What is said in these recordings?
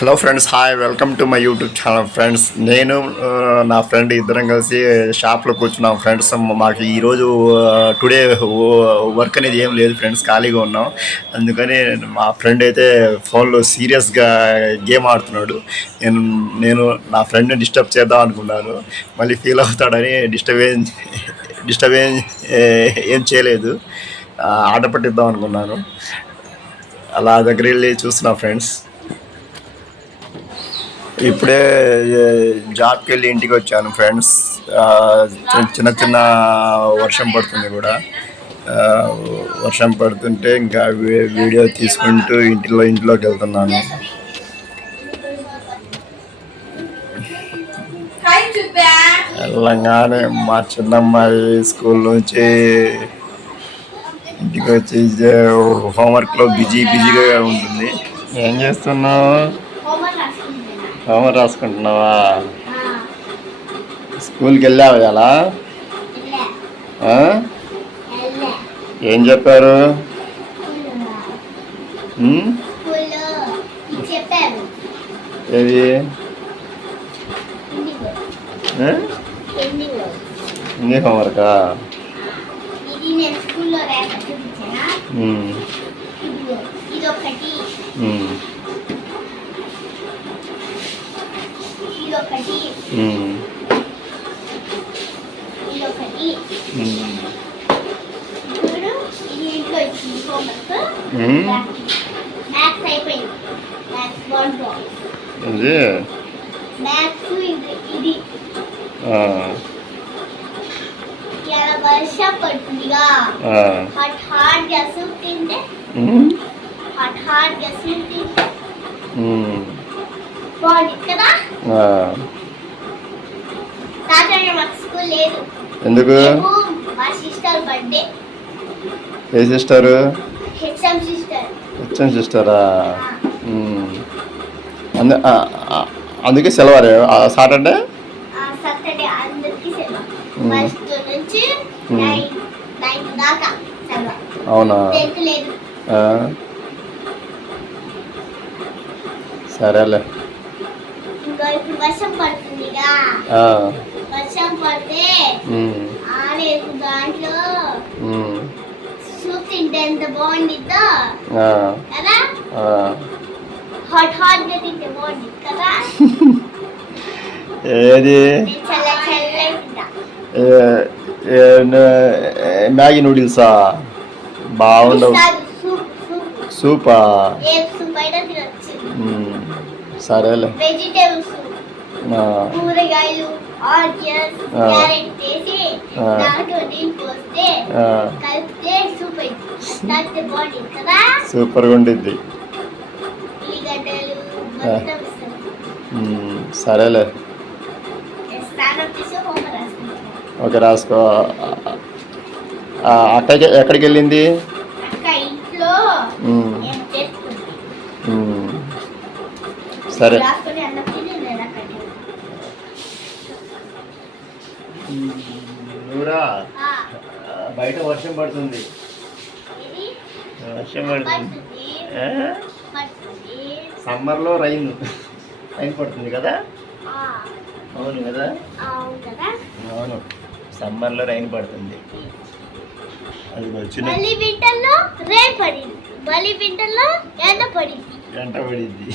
Hello friends, hi, welcome to my YouTube channel. Friends, నేను నా friend ఇద్దరం కలిసి షాప్లో కూర్చున్నాం. ఫ్రెండ్స్, మాకు ఈరోజు టుడే వర్క్ అనేది ఏం లేదు ఫ్రెండ్స్, ఖాళీగా ఉన్నాం. అందుకని మా ఫ్రెండ్ అయితే ఫోన్లో సీరియస్గా గేమ్ ఆడుతున్నాడు. నేను నా ఫ్రెండ్ని డిస్టర్బ్ చేద్దాం అనుకున్నాను, మళ్ళీ ఫీల్ అవుతాడని డిస్టర్బ్ ఏం చేయలేదు. ఆట పట్టిద్దాం అనుకున్నాను. అలా దగ్గర వెళ్ళి చూస్తున్నా ఫ్రెండ్స్. ఇప్పుడే జాబ్కి వెళ్ళి ఇంటికి వచ్చాను ఫ్రెండ్స్. చిన్న చిన్న వర్షం పడుతుంది కూడా. వర్షం పడుతుంటే ఇంకా వీడియో తీసుకుంటూ ఇంట్లోకి వెళ్తున్నాను. వెళ్ళంగానే మా చిన్నమ్మాయి స్కూల్ నుంచి ఇంటికి వచ్చి హోంవర్క్లో బిజీగా ఉంటుంది. ఏం చేస్తున్నావు? హోంవర్క్ రాసుకుంటున్నావా? స్కూల్కి వెళ్ళావు ఇలా? ఏం చెప్పారు? ఏది? హిందీ హోంవర్కా? వర్షం పడుతుందిగా, హాట్గా సూప్ తింటే బాగుంది కదా. సాటర్డే మాకు స్కూల్ లేదు. ఎందుకు? మా సిస్టర్ బర్త్డే. ఏ సిస్టరు? HM sister. హెచ్ఎం సిస్టరా? అందుకే సెలవు సాటర్డే. సాటర్డే అందరికి సెలవు. ఫస్ట్ నుంచి 9 దాకా సెలవు. అవునా? లేదు. సరేలే. ఇప్పుడు వర్షం పడుతుందిగా, వర్షం పడితే ఆలేదు. దాంట్లో సూప్ తింటే ఎంత బాగుండిద్దో కదా. హాట్గా తింటే బాగుంది కదా. ఏది? మ్యాగీ నూడిల్సా? బాగుండవు. సూపా? సరేలే. వెజిటేబుల్ సూప్, కూరగాయలు, ఆనియన్స్, క్యారెట్ వేసి దాంట్లో నీళ్ళు పోస్తే కలిపితే సూప్ అయితే బాగుంటుంది కదా. సూపర్గా ఉండిద్ది. ఉల్లిగడ్డలు మొత్తం. సరేలే. ఓకే, రాసుకో. అక్కడికి ఎక్కడికి వెళ్ళింది? ఇంట్లో. సరే. బయట వర్షం పడుతుంది. సమ్మర్లో రైన్ పడుతుంది కదా. అవును కదా. అవును, సమ్మర్లో రైన్ పడుతుంది. అది వచ్చిన ఎంట పడిద్ది.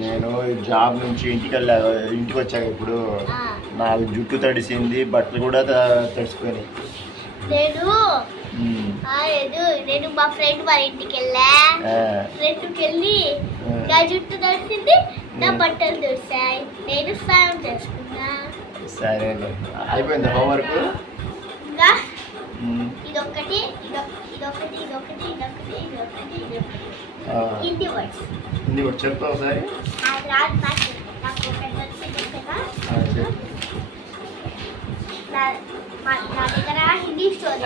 నేను జాబ్ నుంచి ఇంటికి వచ్చాక ఇప్పుడు నాకు జుట్టు తడిసింది, బట్టలు కూడా తడిసిపోయినాయి. నేను మా ఫ్రెండ్ వాళ్ళ ఇంటికి వెళ్ళి నా జుట్టు తడిసింది, నా బట్టలు తడిసాయి. నేను స్నానం చేసుకున్నా. సరే, అయిపోయింది హోంవర్క్. ఇంకా ఇదొకటి, ఇదొకటి, ఇదొకటి, ఇదొకటి, ఇదొకటి, ఇదొకటి. హిందీ వర్డ్స్ చెప్తా ఒకసారి. నా దగ్గర హిందీ స్టోరీ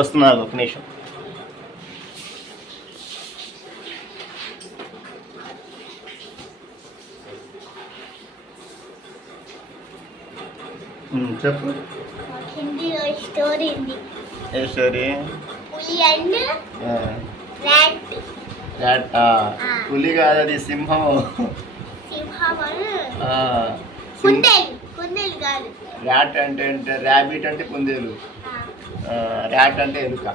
వస్తున్నా, ఒక నిమిషం. చెప్పు. హిందీ స్టోరీ ఉంది. ఏ స్టోరీ? పులి అండ్ ర్యాట్. ర్యాట్. పులి కాదు, అది సింహం. సింహం ఆ, కుందేలు. కుందేలు కాదు. ర్యాట్ అంటే ర్యాబిట్ అంటే కుందేలు, ర్యాట్ అంటే ఎలుక.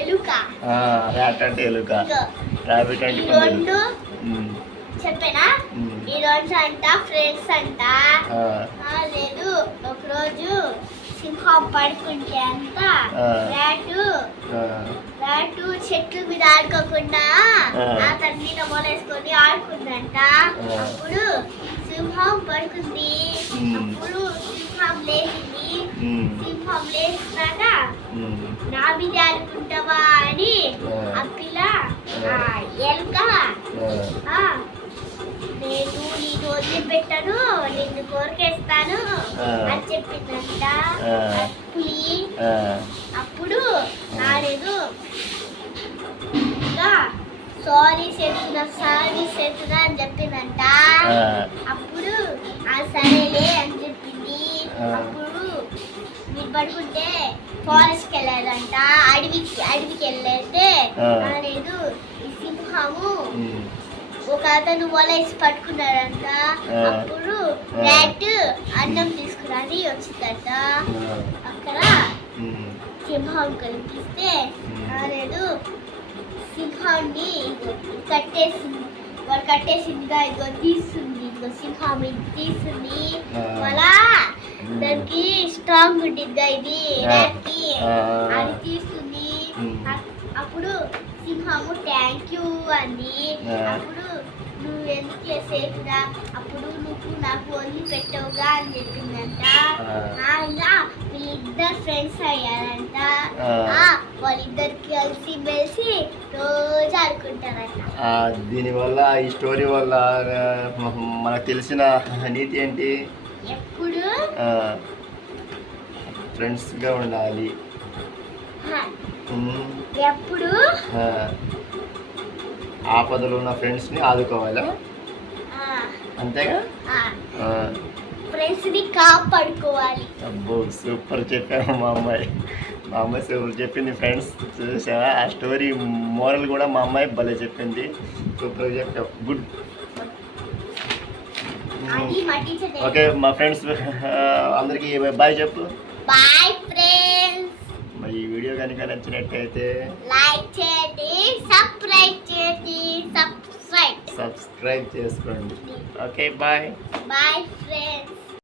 ఎలుక. ర్యాట్ అంటే ఎలుక, ఇగో, ర్యాబిట్ అంటే ఈ కుందేలు. రెండు ఉమ్, చెప్పేనా? ఉమ్, ఈ రోజు అంట ఫ్రెండ్స్ అంట. ఆ, లేదు, ఒకరోజు సింహం పడుకుంటే అంట ఆ. ర్యాటు ఆ, ర్యాటు చెట్ల మీద ఆడుకోకుండా ఆ. ఆ తన మీద మొలేసుకొని ఆడుకుందంట. ఆ. అప్పుడు సింహం పడుకుంది. ఉమ్. అప్పుడు సింహం లేచింది. ఉమ్, సింహం లేచినాక ఉమ్, నా మీద ఆడుకుంటావా అని ఆ. ఆ పిల్ల ఎలుక ఆ, నేను నేను వదిలిపెట్టాను, నిన్ను కోరికేస్తాను ఆ. అని చెప్పిందంట ఆ. పులి. ఆ, అప్పుడు నానేదు ఇంకా సారీ చేస్తున్నా అని చెప్పిందంట. ఆ. అప్పుడు సరేలే అని చెప్పింది. ఆ. అప్పుడు మీరు పడుకుంటే ఫారెస్ట్కి వెళ్ళారంట. అడవికి వెళ్ళైతే ఆ. నానేదు ఈ సింహము ఉమ్, ఒక అతను వలేసి పట్టుకున్నాడంట. ఆ. అప్పుడు ఆ. ర్యాట్ అన్నం తీసుకురాని వచ్చిందంట. ఆ, అక్కడ ఉమ్, సింహం కనిపిస్తే ఉమ్. నానేదు సింహాన్ని కట్టేసింది. వాళ్ళు కట్టేసిందిగా ఇదిగో తీస్తుంది. ఇదిగో సింహం ఇది తీస్తుంది. ఆ. అలా ఉమ్. దానికి స్ట్రాంగ్ ఉండిద్దా ఇది ఆ. ర్యాట్కి. ఆ. అది తీస్తుంది. ఉమ్. అప్పుడు సింహము థ్యాంక్ యూ అంది. ఆ. అప్పుడు నువ్వు ఎందుకు చేసేదిరా, అప్పుడు నువ్వు నాకు వదిలి పెట్టవుగా అని చెప్పిందంట. ఇంకా వీళ్ళిద్దరు ఫ్రెండ్స్ అయ్యారంట. ఆ. వాళ్ళిద్దరు కలిసి మెలిసి రోజు ఆడుకుంటారంట. దీనివల్ల, ఈ స్టోరీ వల్ల మనకు తెలిసిన నీతి ఏంటి? ఎప్పుడు ఫ్రెండ్స్గా ఉండాలి. హ, ఉమ్, ఎప్పుడు ఆ, ఆపదలో ఉన్న ఫ్రెండ్స్ని ఆదుకోవాలి, అంతేగా? ఆ, ఫ్రెండ్స్ ని కాపాడుకోవాలి. అబ్బో సూపర్ చెప్పాము మా అమ్మాయి. సూపర్ చెప్పింది ఫ్రెండ్స్. చూసావా ఆ స్టోరీ మోరల్ కూడా మా అమ్మాయి భలే చెప్పింది. సూపర్ చెప్పావు, గుడ్. అది మా టీచర్. ఓకే మా ఫ్రెండ్స్ అందరికీ బాయ్ చెప్పు. Bye friends. మరి ఈ వీడియో కనుక నచ్చినట్టయితే లైక్ చేయండి, సబ్స్క్రైబ్ చేయండి, సబ్స్క్రైబ్ సబ్స్క్రైబ్ చేసుకోండి. Okay bye. Bye friends.